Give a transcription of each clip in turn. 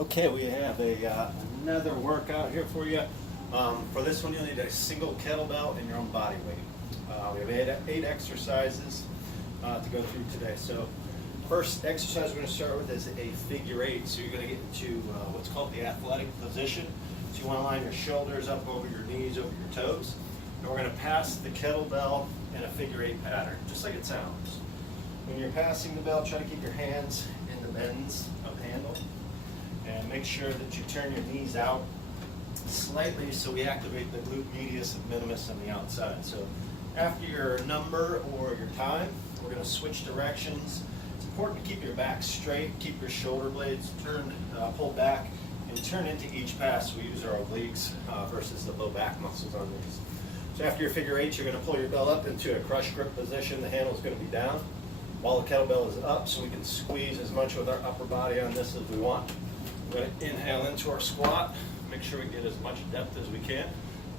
Okay, we have another workout here for you. For this one, you'll need a single kettlebell and your own body weight. We have eight exercises to go through today. So, first exercise we're going to start with is a figure eight. So you're going to get into what's called the athletic position. So you want to line your shoulders up over your knees, over your toes. And we're going to pass the kettlebell in a figure eight pattern, just like it sounds. When you're passing the bell, try to keep your hands in the bends of the handle. And make sure that you turn your knees out slightly so we activate the glute medius and minimus on the outside. So after your number or your time, we're going to switch directions. It's important to keep your back straight, keep your shoulder blades turned, pulled back, and turn into each pass. We use our obliques versus the low back muscles on these. So after your figure eight, you're going to pull your bell up into a crush grip position. The handle is going to be down while the kettlebell is up, so we can squeeze as much with our upper body on this as we want. We're going to inhale into our squat, make sure we get as much depth as we can.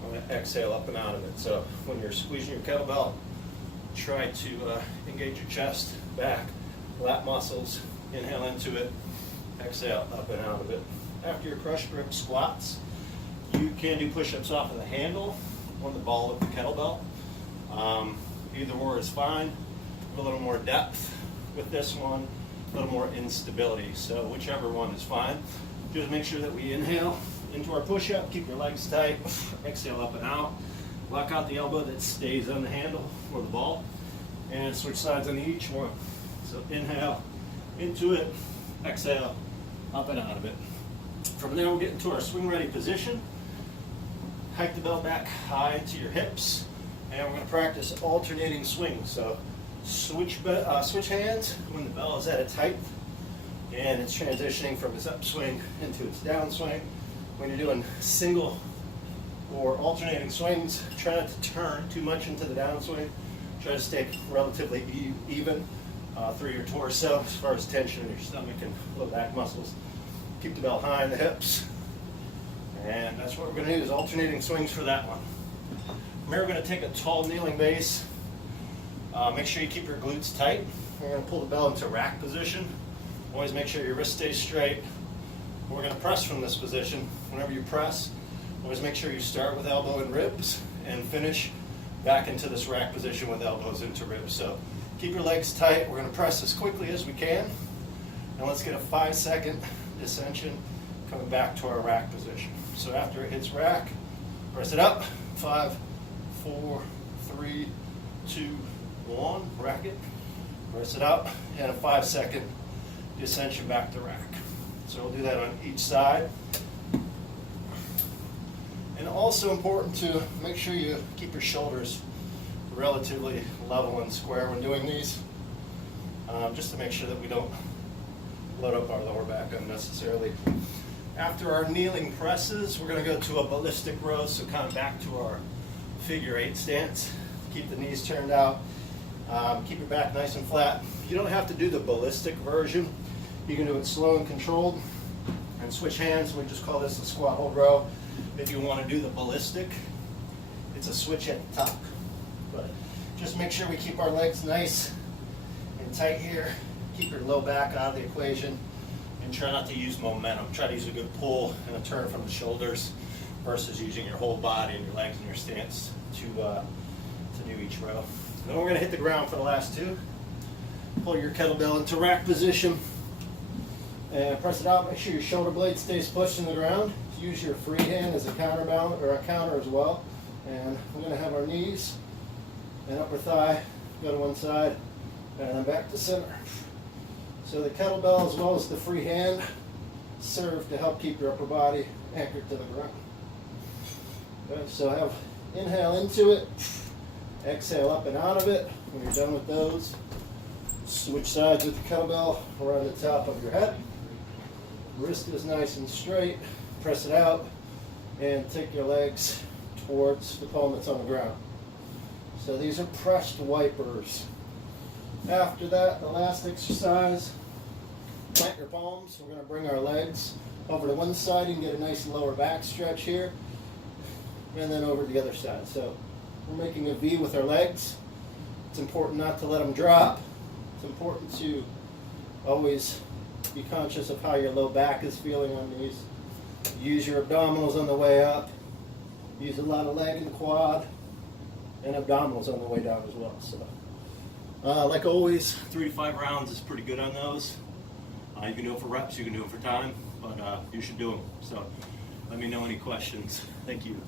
I'm going to exhale up and out of it. So when you're squeezing your kettlebell, try to engage your chest, back, lat muscles, inhale into it, exhale up and out of it. After your crush grip squats, you can do push-ups off of the handle or the ball of the kettlebell. Either or is fine. A little more depth with this one, a little more instability. So whichever one is fine. Just make sure that we inhale into our push-up, keep your legs tight, exhale up and out. Lock out the elbow that stays on the handle or the ball, and switch sides on each one. So inhale into it, exhale up and out of it. From there we'll get into our swing ready position. Hike the bell back high to your hips, and we're going to practice alternating swings. So switch hands when the bell is at its height and it's transitioning from its upswing into its downswing. When you're doing single or alternating swings, try not to turn too much into the downswing. Try to stay relatively even through your torso as far as tension in your stomach and low back muscles. Keep the bell high in the hips, and that's what we're going to do, is alternating swings for that one. From here we're going to take a tall kneeling base. Make sure you keep your glutes tight. We're going to pull the bell into rack position. Always make sure your wrist stays straight. We're going to press from this position. Whenever you press, always make sure you start with elbow and ribs and finish back into this rack position with elbows into ribs. So keep your legs tight. We're going to press as quickly as we can. And let's get a 5-second descension coming back to our rack position. So after it hits rack, press it up. 5, 4, 3, 2, 1, rack it, press it up, and a 5-second descension back to rack. So we'll do that on each side. And also important to make sure you keep your shoulders relatively level and square when doing these, just to make sure that we don't load up our lower back unnecessarily. After our kneeling presses, we're going to go to a ballistic row, so kind of back to our figure eight stance. Keep the knees turned out. Keep your back nice and flat. You don't have to do the ballistic version. You can do it slow and controlled and switch hands. We just call this the squat hold row. If you want to do the ballistic, it's a switch at the top. But just make sure we keep our legs nice and tight here. Keep your low back out of the equation and try not to use momentum. Try to use a good pull and a turn from the shoulders versus using your whole body and your legs in your stance to do each row. Then we're going to hit the ground for the last two. Pull your kettlebell into rack position and press it out. Make sure your shoulder blade stays pushed in the ground. Use your free hand as a counterbalance or a counter as well. And we're going to have our knees and upper thigh go to one side and then back to center. So the kettlebell as well as the free hand serve to help keep your upper body anchored to the ground. Okay, so have inhale into it. Exhale up and out of it. When you're done with those, switch sides with the kettlebell around the top of your head. Wrist is nice and straight. Press it out and take your legs towards the palm that's on the ground. So these are pressed wipers. After that, the last exercise, plant your palms. We're going to bring our legs over to one side. You can get a nice lower back stretch here, and then over to the other side. So we're making a V with our legs. It's important not to let them drop. It's important to always Be conscious of how your low back is feeling on these. Use your abdominals on the way up. Use a lot of leg and quad, and abdominals on the way down as well. So, like always, 3 to 5 rounds is pretty good on those. You can do it for reps, you can do it for time, but you should do them. So, let me know any questions. Thank you.